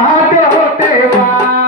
होते वा.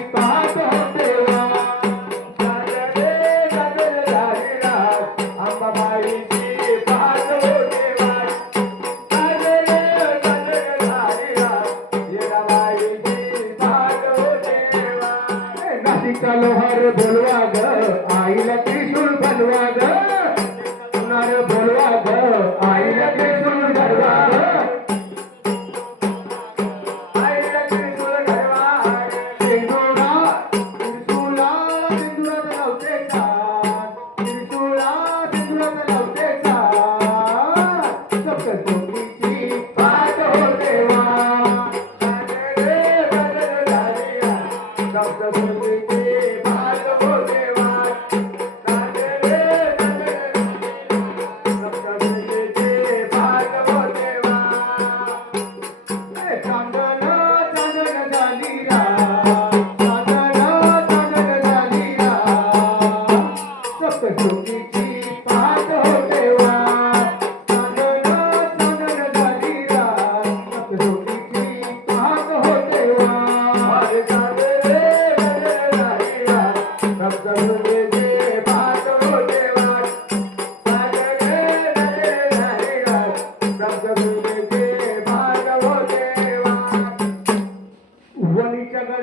ಸಲೋಹರ್ ಬರುವಾಗ ಆಯಿಲ